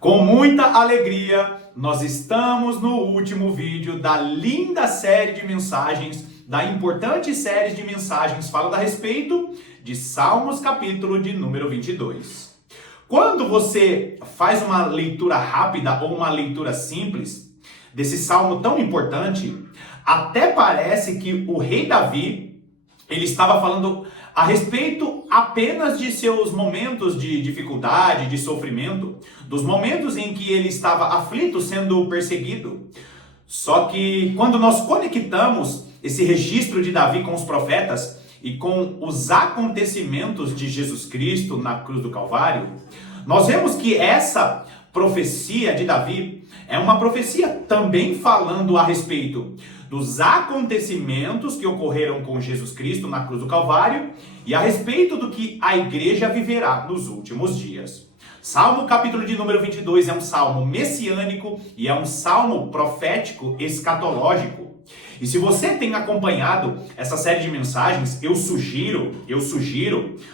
Com muita alegria, nós estamos no último vídeo da linda série de mensagens, da importante série de mensagens falando a respeito de Salmos capítulo de número 22. Quando você faz uma leitura rápida ou uma leitura simples desse salmo tão importante, até parece que o rei Davi, ele estava falando a respeito apenas de seus momentos de dificuldade, de sofrimento, dos momentos em que ele estava aflito, sendo perseguido. Só que quando nós conectamos esse registro de Davi com os profetas e com os acontecimentos de Jesus Cristo na cruz do Calvário, nós vemos que essa profecia de Davi é uma profecia também falando a respeito dos acontecimentos que ocorreram com Jesus Cristo na cruz do Calvário e a respeito do que a igreja viverá nos últimos dias. Salmo capítulo de número 22 é um salmo messiânico e é um salmo profético escatológico. E se você tem acompanhado essa série de mensagens, eu sugiro,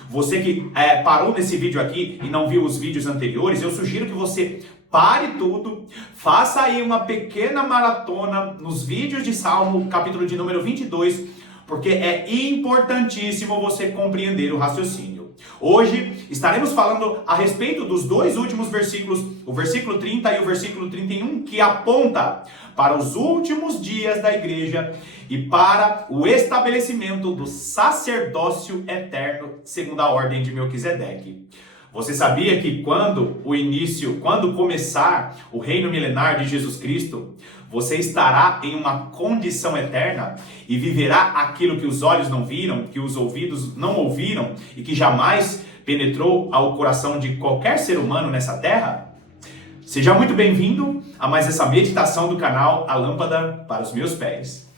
você que parou nesse vídeo aqui e não viu os vídeos anteriores, eu sugiro que você pare tudo, faça aí uma pequena maratona nos vídeos de Salmo capítulo de número 22, porque é importantíssimo você compreender o raciocínio. Hoje estaremos falando a respeito dos dois últimos versículos, o versículo 30 e o versículo 31, que aponta para os últimos dias da igreja e para o estabelecimento do sacerdócio eterno, segundo a ordem de Melquisedeque. Você sabia que quando começar o reino milenar de Jesus Cristo, você estará em uma condição eterna e viverá aquilo que os olhos não viram, que os ouvidos não ouviram e que jamais penetrou ao coração de qualquer ser humano nessa terra? Seja muito bem-vindo a mais essa meditação do canal A Lâmpada para os Meus Pés.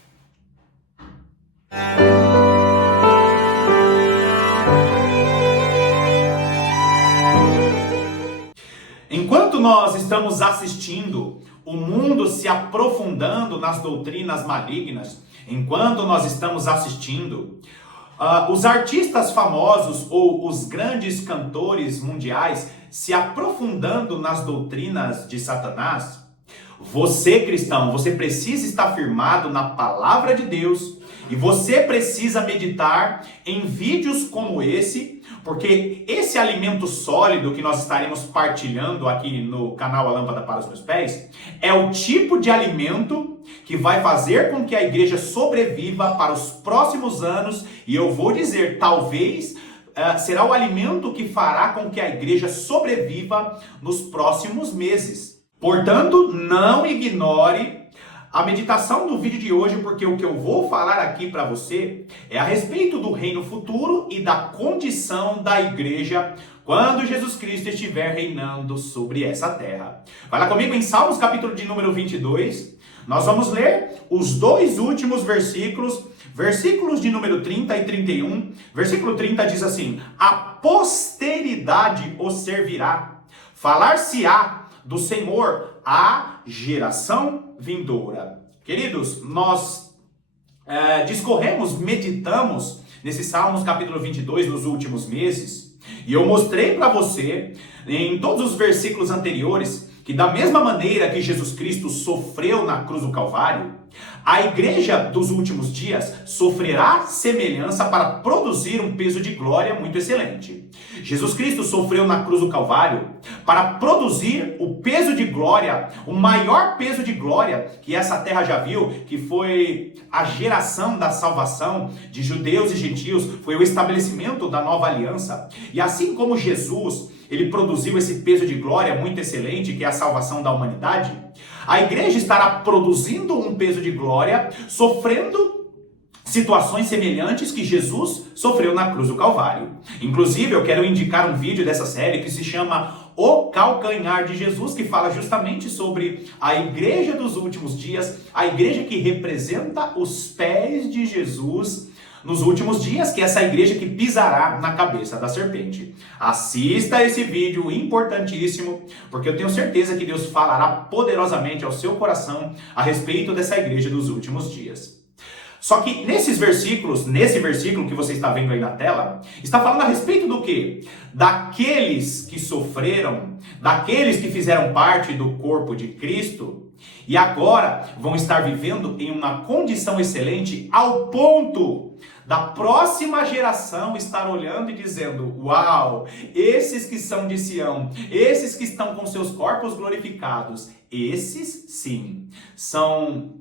Enquanto nós estamos assistindo o mundo se aprofundando nas doutrinas malignas, enquanto nós estamos assistindo os artistas famosos ou os grandes cantores mundiais se aprofundando nas doutrinas de Satanás, você, cristão, você precisa estar firmado na palavra de Deus e você precisa meditar em vídeos como esse, porque esse alimento sólido que nós estaremos partilhando aqui no canal A Lâmpada para os Meus Pés é o tipo de alimento que vai fazer com que a igreja sobreviva para os próximos anos e eu vou dizer, talvez será o alimento que fará com que a igreja sobreviva nos próximos meses. Portanto, não ignore a meditação do vídeo de hoje, porque o que eu vou falar aqui para você é a respeito do reino futuro e da condição da igreja quando Jesus Cristo estiver reinando sobre essa terra. Vai lá comigo em Salmos capítulo de número 22. Nós vamos ler os dois últimos versículos de número 30 e 31. Versículo 30 diz assim: a posteridade o servirá, falar-se-á do Senhor à geração vindoura. Queridos, nós meditamos nesse Salmos capítulo 22 nos últimos meses, e eu mostrei para você em todos os versículos anteriores que da mesma maneira que Jesus Cristo sofreu na cruz do Calvário, a igreja dos últimos dias sofrerá semelhança para produzir um peso de glória muito excelente. Jesus Cristo sofreu na cruz do Calvário para produzir o peso de glória, o maior peso de glória que essa terra já viu, que foi a geração da salvação de judeus e gentios, foi o estabelecimento da nova aliança. E assim como Jesus, ele produziu esse peso de glória muito excelente, que é a salvação da humanidade, a igreja estará produzindo um peso de glória, sofrendo situações semelhantes que Jesus sofreu na cruz do Calvário. Inclusive, eu quero indicar um vídeo dessa série que se chama O Calcanhar de Jesus, que fala justamente sobre a igreja dos últimos dias, a igreja que representa os pés de Jesus nos últimos dias, que é essa igreja que pisará na cabeça da serpente. Assista esse vídeo importantíssimo, porque eu tenho certeza que Deus falará poderosamente ao seu coração a respeito dessa igreja dos últimos dias. Só que nesses versículos, nesse versículo que você está vendo aí na tela, está falando a respeito do quê? Daqueles que sofreram, daqueles que fizeram parte do corpo de Cristo e agora vão estar vivendo em uma condição excelente ao ponto da próxima geração estar olhando e dizendo: uau, esses que são de Sião, esses que estão com seus corpos glorificados, esses sim, são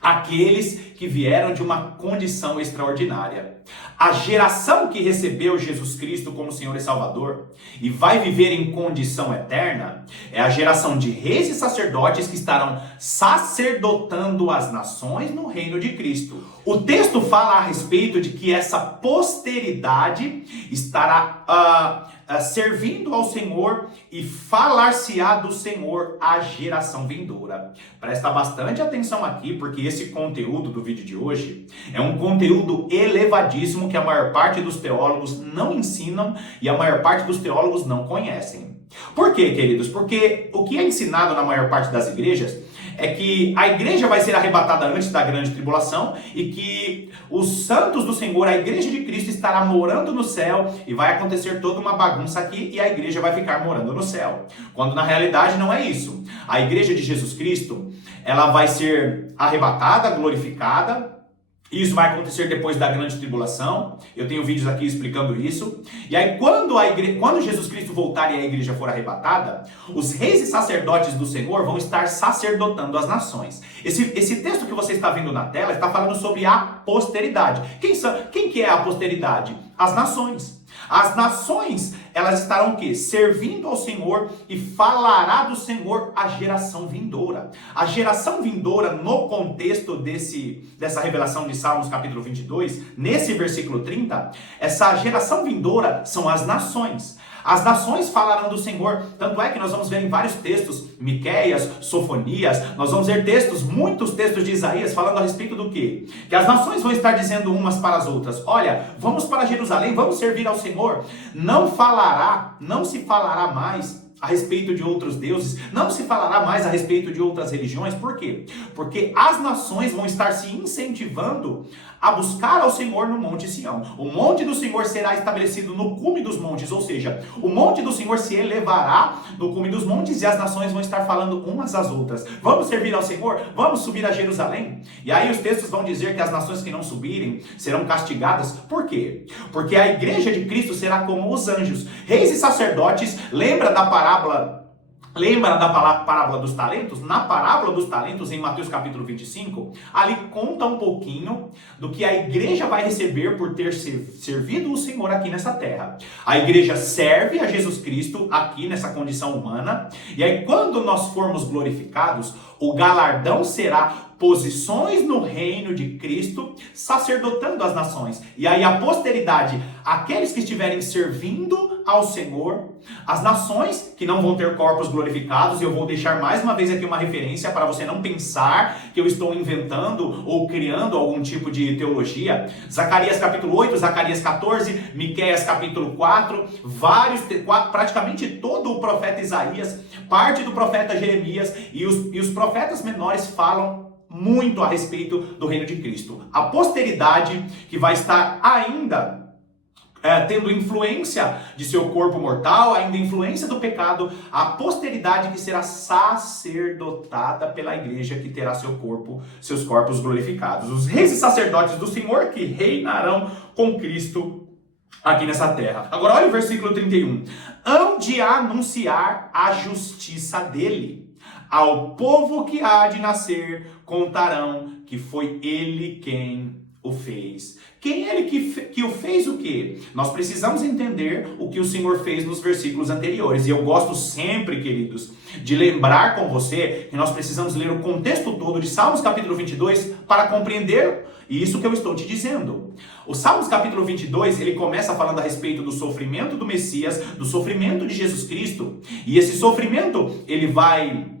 aqueles que vieram de uma condição extraordinária. A geração que recebeu Jesus Cristo como Senhor e Salvador e vai viver em condição eterna é a geração de reis e sacerdotes que estarão sacerdotando as nações no reino de Cristo. O texto fala a respeito de que essa posteridade estará servindo ao Senhor e falar-se-á do Senhor à geração vindoura. Presta bastante atenção aqui, porque esse conteúdo do vídeo de hoje é um conteúdo elevadíssimo que a maior parte dos teólogos não ensinam e a maior parte dos teólogos não conhecem. Por quê, queridos? Porque o que é ensinado na maior parte das igrejas é que a igreja vai ser arrebatada antes da grande tribulação e que os santos do Senhor, a igreja de Cristo, estará morando no céu e vai acontecer toda uma bagunça aqui e a igreja vai ficar morando no céu. Quando na realidade não é isso. A igreja de Jesus Cristo, ela vai ser arrebatada, glorificada. Isso vai acontecer depois da grande tribulação. Eu tenho vídeos aqui explicando isso. E aí, quando Jesus Cristo voltar e a igreja for arrebatada, os reis e sacerdotes do Senhor vão estar sacerdotando as nações. Esse texto que você está vendo na tela está falando sobre a posteridade. Quem que é a posteridade? As nações. As nações, elas estarão o quê? Servindo ao Senhor e falará do Senhor a geração vindoura. A geração vindoura, no contexto dessa revelação de Salmos capítulo 22, nesse versículo 30, essa geração vindoura são as nações. As nações falarão do Senhor, tanto é que nós vamos ver em vários textos, Miqueias, Sofonias, nós vamos ver muitos textos de Isaías falando a respeito do quê? Que as nações vão estar dizendo umas para as outras: olha, vamos para Jerusalém, vamos servir ao Senhor. Não se falará mais a respeito de outros deuses, não se falará mais a respeito de outras religiões. Por quê? Porque as nações vão estar se incentivando a buscar ao Senhor no Monte Sião. O monte do Senhor será estabelecido no cume dos montes, ou seja, o monte do Senhor se elevará no cume dos montes e as nações vão estar falando umas às outras: vamos servir ao Senhor? Vamos subir a Jerusalém? E aí os textos vão dizer que as nações que não subirem serão castigadas. Por quê? Porque a igreja de Cristo será como os anjos, reis e sacerdotes. Lembra da parábola dos talentos? Na parábola dos talentos, em Mateus capítulo 25, ali conta um pouquinho do que a igreja vai receber por ter servido o Senhor aqui nessa terra. A igreja serve a Jesus Cristo aqui nessa condição humana, e aí quando nós formos glorificados, o galardão será posições no reino de Cristo, sacerdotando as nações. E aí a posteridade, aqueles que estiverem servindo ao Senhor, as nações que não vão ter corpos glorificados. E eu vou deixar mais uma vez aqui uma referência para você não pensar que eu estou inventando ou criando algum tipo de teologia. Zacarias capítulo 8, Zacarias 14, Miqueias capítulo 4, praticamente todo o profeta Isaías, parte do profeta Jeremias e os profetas menores falam muito a respeito do reino de Cristo. A posteridade que vai estar ainda tendo influência de seu corpo mortal, ainda influência do pecado, a posteridade que será sacerdotada pela igreja que terá seus corpos glorificados. Os reis e sacerdotes do Senhor que reinarão com Cristo aqui nessa terra. Agora olha o versículo 31. Hão de anunciar a justiça dele. Ao povo que há de nascer, contarão que foi ele quem o fez. Quem é ele que o fez o quê? Nós precisamos entender o que o Senhor fez nos versículos anteriores. E eu gosto sempre, queridos, de lembrar com você que nós precisamos ler o contexto todo de Salmos capítulo 22 para compreender isso que eu estou te dizendo. O Salmos capítulo 22, ele começa falando a respeito do sofrimento do Messias, do sofrimento de Jesus Cristo. E esse sofrimento, ele vai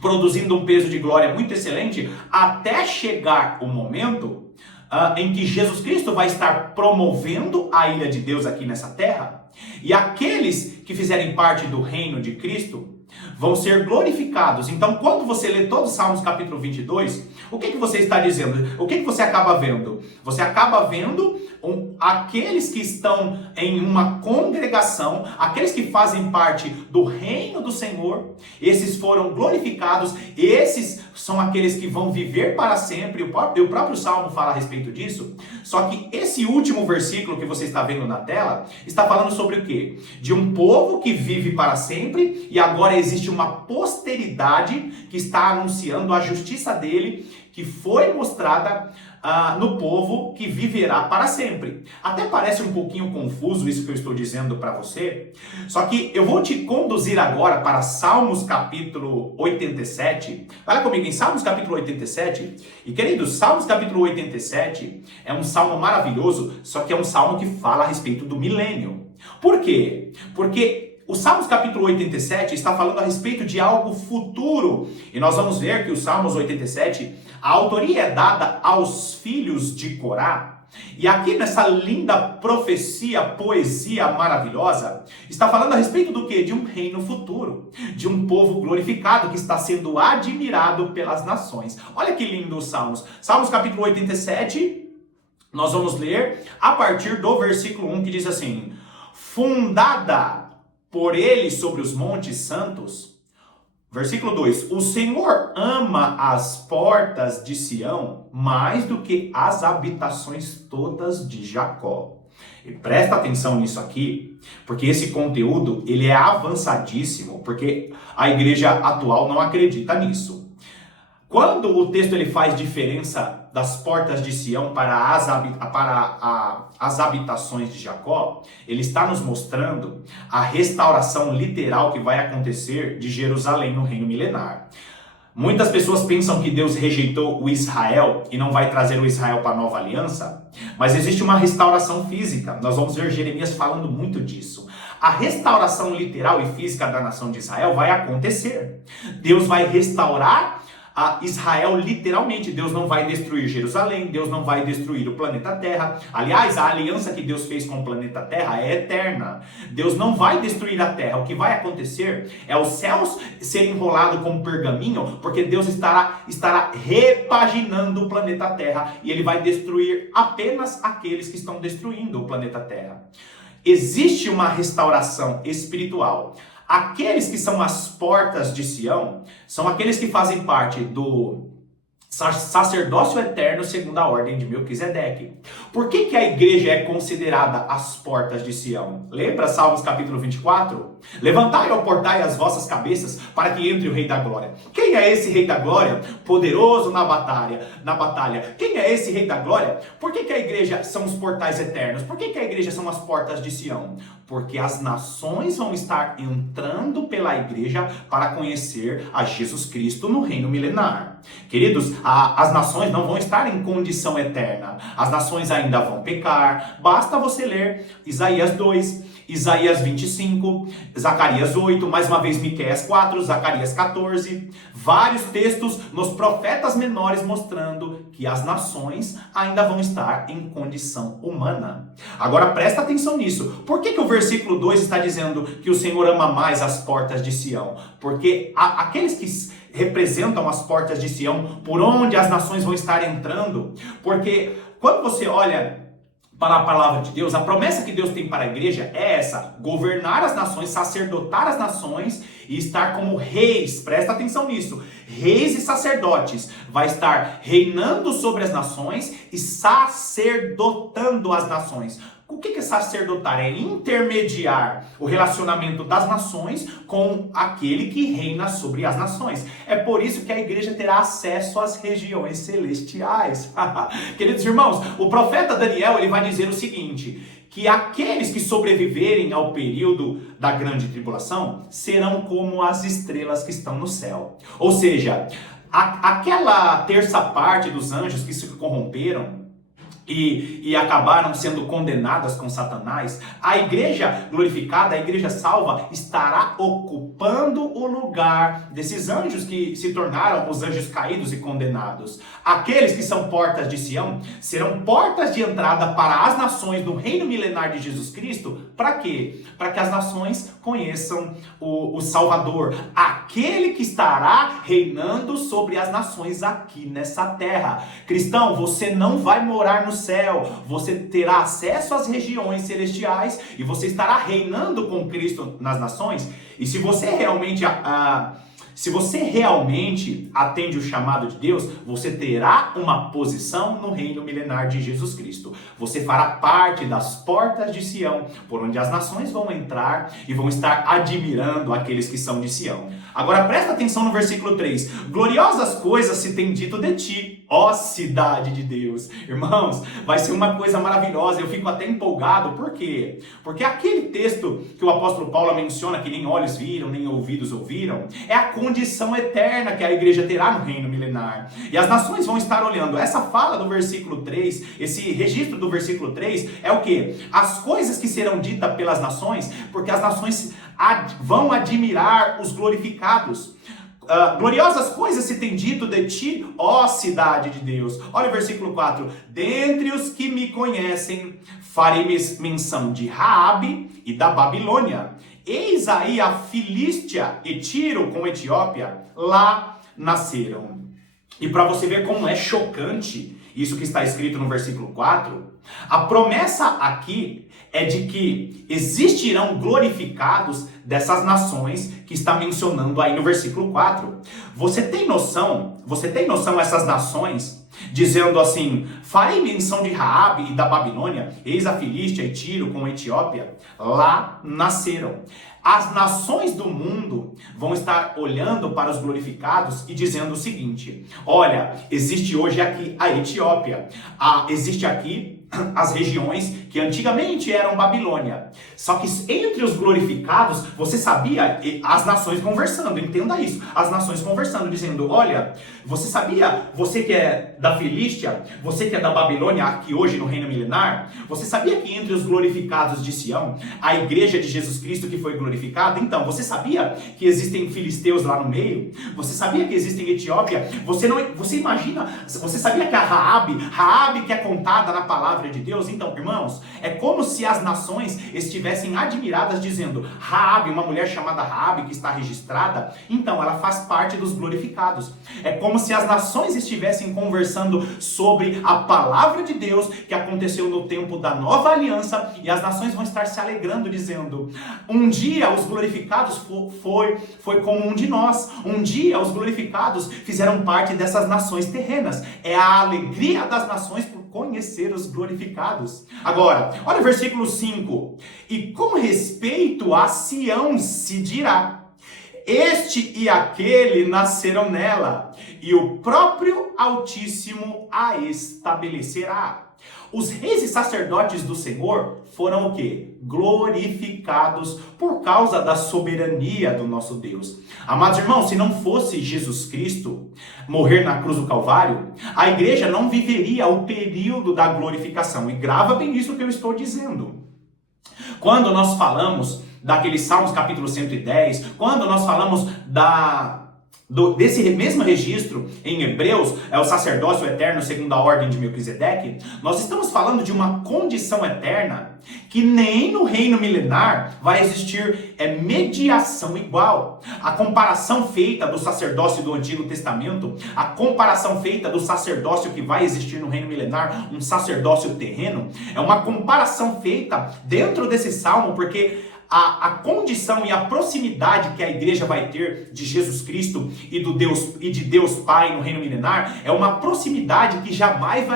produzindo um peso de glória muito excelente até chegar o momento em que Jesus Cristo vai estar promovendo a ira de Deus aqui nessa terra, e aqueles que fizerem parte do reino de Cristo vão ser glorificados. Então, quando você lê todo Salmos capítulo 22, o que você está dizendo? O que você acaba vendo? Você acaba vendo aqueles que estão em uma congregação, aqueles que fazem parte do reino do Senhor, esses foram glorificados, esses são aqueles que vão viver para sempre. O próprio Salmo fala a respeito disso. Só que esse último versículo que você está vendo na tela está falando sobre o quê? De um povo que vive para sempre e agora existe uma posteridade que está anunciando a justiça dele, que foi mostrada no povo que viverá para sempre. Até parece um pouquinho confuso isso que eu estou dizendo para você, só que eu vou te conduzir agora para Salmos capítulo 87. Vai lá comigo em Salmos capítulo 87. E queridos, Salmos capítulo 87 é um salmo maravilhoso, só que é um salmo que fala a respeito do milênio. Por quê? Porque o Salmos capítulo 87 está falando a respeito de algo futuro. E nós vamos ver que o Salmos 87, a autoria é dada aos filhos de Corá. E aqui nessa linda profecia, poesia maravilhosa, está falando a respeito do quê? De um reino futuro, de um povo glorificado que está sendo admirado pelas nações. Olha que lindo os Salmos. Salmos capítulo 87, nós vamos ler a partir do versículo 1 que diz assim: fundada por ele sobre os montes santos. Versículo 2. O Senhor ama as portas de Sião mais do que as habitações todas de Jacó. E presta atenção nisso aqui, porque esse conteúdo ele é avançadíssimo, porque a igreja atual não acredita nisso. Quando o texto ele faz diferença das portas de Sião para as habitações de Jacó, ele está nos mostrando a restauração literal que vai acontecer de Jerusalém no reino milenar. Muitas pessoas pensam que Deus rejeitou o Israel e não vai trazer o Israel para a nova aliança, mas existe uma restauração física. Nós vamos ver Jeremias falando muito disso. A restauração literal e física da nação de Israel vai acontecer. Deus vai restaurar a Israel literalmente. Deus não vai destruir Jerusalém, Deus não vai destruir o planeta Terra. Aliás, a aliança que Deus fez com o planeta Terra é eterna. Deus não vai destruir a Terra. O que vai acontecer é os céus serem enrolados como pergaminho, porque Deus estará repaginando o planeta Terra e ele vai destruir apenas aqueles que estão destruindo o planeta Terra. Existe uma restauração espiritual. Aqueles que são as portas de Sião são aqueles que fazem parte do sacerdócio eterno segundo a ordem de Melquisedeque. Por que a igreja é considerada as portas de Sião? Lembra Salmos capítulo 24? Levantai, ó portai as vossas cabeças para que entre o Rei da Glória. Quem é esse Rei da Glória? Poderoso na batalha. Quem é esse Rei da Glória? Por que a igreja são os portais eternos? Por que a igreja são as portas de Sião? Porque as nações vão estar entrando pela igreja para conhecer a Jesus Cristo no reino milenar. Queridos, as nações não vão estar em condição eterna. As nações ainda vão pecar. Basta você ler Isaías 2, Isaías 25, Zacarias 8, mais uma vez Miqueias 4, Zacarias 14. Vários textos nos profetas menores mostrando que as nações ainda vão estar em condição humana. Agora presta atenção nisso. Por que o versículo 2 está dizendo que o Senhor ama mais as portas de Sião? Porque aqueles que representam as portas de Sião, por onde as nações vão estar entrando. Porque quando você olha para a palavra de Deus, a promessa que Deus tem para a igreja é essa: governar as nações, sacerdotar as nações e estar como reis. Presta atenção nisso. Reis e sacerdotes. Vai estar reinando sobre as nações e sacerdotando as nações. O que é sacerdotar? É intermediar o relacionamento das nações com aquele que reina sobre as nações. É por isso que a igreja terá acesso às regiões celestiais. Queridos irmãos, o profeta Daniel ele vai dizer o seguinte: que aqueles que sobreviverem ao período da grande tribulação serão como as estrelas que estão no céu. Ou seja, aquela terça parte dos anjos que se corromperam, e acabaram sendo condenadas com Satanás, a igreja glorificada, a igreja salva, estará ocupando o lugar desses anjos que se tornaram os anjos caídos e condenados. Aqueles que são portas de Sião serão portas de entrada para as nações no reino milenar de Jesus Cristo. Para quê? Para que as nações conheçam o Salvador, aquele que estará reinando sobre as nações aqui nessa terra. Cristão, você não vai morar no céu, você terá acesso às regiões celestiais e você estará reinando com Cristo nas nações. E se você realmente atende o chamado de Deus, você terá uma posição no reino milenar de Jesus Cristo. Você fará parte das portas de Sião, por onde as nações vão entrar e vão estar admirando aqueles que são de Sião. Agora presta atenção no versículo 3. Gloriosas coisas se tem dito de ti, ó cidade de Deus. Irmãos, vai ser uma coisa maravilhosa. Eu fico até empolgado. Por quê? Porque aquele texto que o apóstolo Paulo menciona, que nem olhos viram, nem ouvidos ouviram, é a condição eterna que a igreja terá no reino milenar. E as nações vão estar olhando. Essa fala do versículo 3, esse registro do versículo 3 é o quê? As coisas que serão ditas pelas nações, porque as nações vão admirar os glorificados. Gloriosas coisas se tem dito de ti, ó cidade de Deus. Olha o versículo 4. Dentre os que me conhecem, farei menção de Raabe e da Babilônia. Eis aí a Filístia e Tiro com Etiópia, lá nasceram. E para você ver como é chocante isso que está escrito no versículo 4, a promessa aqui é de que existirão glorificados dessas nações que está mencionando aí no versículo 4. Você tem noção essas nações dizendo assim: farei menção de Raabe e da Babilônia, eis a Filístia e Tiro com Etiópia, lá nasceram. As nações do mundo vão estar olhando para os glorificados e dizendo o seguinte: olha, existe hoje aqui a Etiópia, existe aqui as regiões que antigamente eram Babilônia. Só que entre os glorificados, você sabia, as nações conversando, entenda isso, as nações conversando, dizendo: olha, você sabia, você que é da Filístia, você que é da Babilônia, aqui hoje no reino milenar, você sabia que entre os glorificados de Sião, a igreja de Jesus Cristo que foi glorificada? Então, você sabia que existem filisteus lá no meio? Você sabia que existem Etiópia? Você imagina, você sabia que a Raabe que é contada na palavra de Deus? Então, irmãos, é como se as nações estivessem admiradas dizendo: Raabe, uma mulher chamada Raabe que está registrada, então ela faz parte dos glorificados. É como se as nações estivessem conversando sobre a palavra de Deus que aconteceu no tempo da nova aliança, e as nações vão estar se alegrando dizendo: um dia os glorificados foi como um de nós, um dia os glorificados fizeram parte dessas nações terrenas. É a alegria das nações por conhecer os glorificados. Agora, olha o versículo 5. E com respeito a Sião se dirá: este e aquele nasceram nela, e o próprio Altíssimo a estabelecerá. Os reis e sacerdotes do Senhor foram o quê? Glorificados por causa da soberania do nosso Deus. Amados irmãos, se não fosse Jesus Cristo morrer na cruz do Calvário, a igreja não viveria o período da glorificação. E grava bem isso que eu estou dizendo. Quando nós falamos daquele Salmos capítulo 110, quando nós falamos desse mesmo registro em Hebreus, é o sacerdócio eterno segundo a ordem de Melquisedeque, nós estamos falando de uma condição eterna que nem no reino milenar vai existir mediação igual. A comparação feita do sacerdócio do Antigo Testamento, a comparação feita do sacerdócio que vai existir no reino milenar, um sacerdócio terreno, é uma comparação feita dentro desse salmo, porque a condição e a proximidade que a igreja vai ter de Jesus Cristo e de Deus Pai no reino milenar é uma proximidade que jamais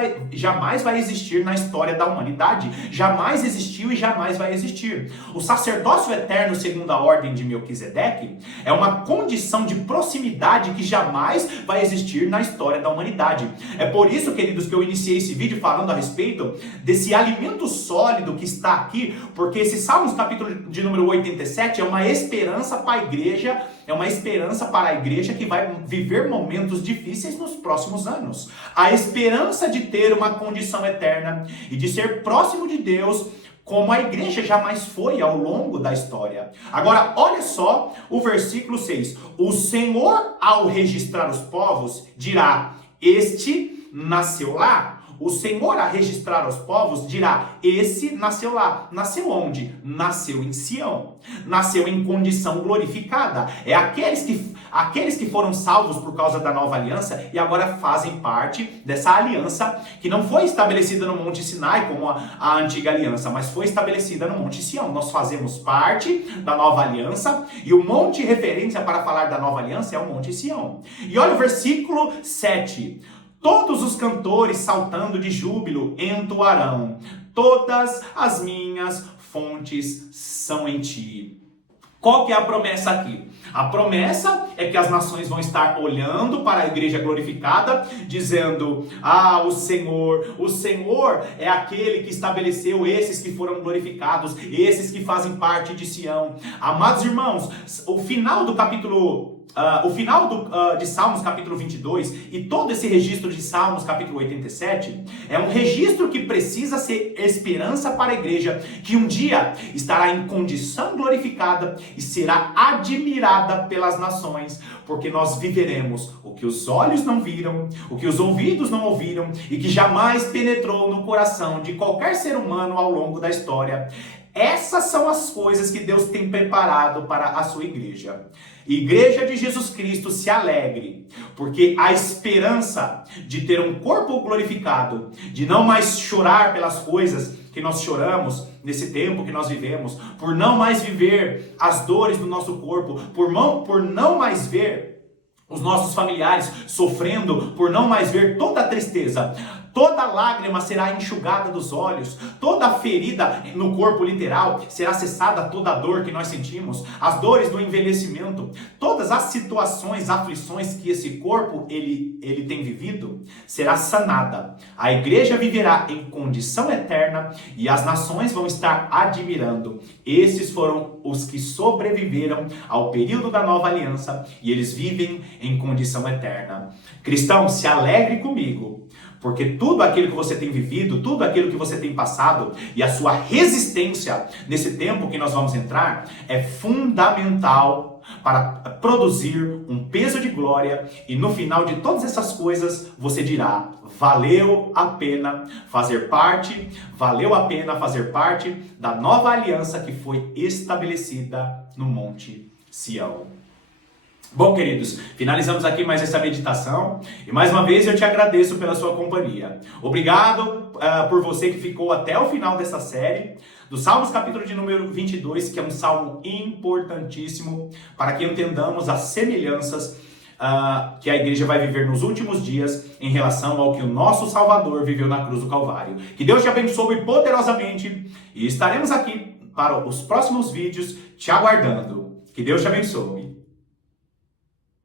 vai existir na história da humanidade. Jamais existiu e jamais vai existir. O sacerdócio eterno segundo a ordem de Melquisedeque é uma condição de proximidade que jamais vai existir na história da humanidade. É por isso, queridos, que eu iniciei esse vídeo falando a respeito desse alimento sólido que está aqui, porque esse Salmos capítulo de número 87 é uma esperança para a igreja é uma esperança para a igreja que vai viver momentos difíceis nos próximos anos. A esperança de ter uma condição eterna e de ser próximo de Deus, como a igreja jamais foi ao longo da história. Agora, olha só o versículo 6. O Senhor, ao registrar os povos, dirá: este nasceu lá. O Senhor, a registrar os povos, dirá: esse nasceu lá. Nasceu onde? Nasceu em Sião. Nasceu em condição glorificada. É aqueles que foram salvos por causa da nova aliança e agora fazem parte dessa aliança que não foi estabelecida no Monte Sinai como a antiga aliança, mas foi estabelecida no Monte Sião. Nós fazemos parte da nova aliança e o monte de referência para falar da nova aliança é o Monte Sião. E olha o versículo 7. Todos os cantores saltando de júbilo entoarão: todas as minhas fontes são em ti. Qual que é a promessa aqui? A promessa é que as nações vão estar olhando para a igreja glorificada, dizendo: ah, o Senhor é aquele que estabeleceu esses que foram glorificados, esses que fazem parte de Sião. Amados irmãos, o final do capítulo... de Salmos capítulo 22 e todo esse registro de Salmos capítulo 87 é um registro que precisa ser esperança para a igreja que um dia estará em condição glorificada e será admirada pelas nações, porque nós viveremos o que os olhos não viram, o que os ouvidos não ouviram e que jamais penetrou no coração de qualquer ser humano ao longo da história. Essas são as coisas que Deus tem preparado para a sua igreja. Igreja de Jesus Cristo, se alegre, porque a esperança de ter um corpo glorificado, de não mais chorar pelas coisas que nós choramos nesse tempo que nós vivemos, por não mais viver as dores do nosso corpo, por não mais ver os nossos familiares sofrendo, por não mais ver toda a tristeza. Toda lágrima será enxugada dos olhos, toda ferida no corpo literal será cessada, toda a dor que nós sentimos, as dores do envelhecimento, todas as situações, aflições que esse corpo ele tem vivido, será sanada. A igreja viverá em condição eterna e as nações vão estar admirando. Esses foram os que sobreviveram ao período da nova aliança e eles vivem em condição eterna. Cristão, se alegre comigo, porque tudo aquilo que você tem vivido, tudo aquilo que você tem passado e a sua resistência nesse tempo que nós vamos entrar é fundamental para produzir um peso de glória e no final de todas essas coisas você dirá: valeu a pena fazer parte, valeu a pena fazer parte da nova aliança que foi estabelecida no Monte Sião. Bom, queridos, finalizamos aqui mais essa meditação e mais uma vez eu te agradeço pela sua companhia. Obrigado por você que ficou até o final dessa série do Salmos capítulo de número 22, que é um salmo importantíssimo para que entendamos as semelhanças que a igreja vai viver nos últimos dias em relação ao que o nosso Salvador viveu na cruz do Calvário. Que Deus te abençoe poderosamente e estaremos aqui para os próximos vídeos te aguardando. Que Deus te abençoe.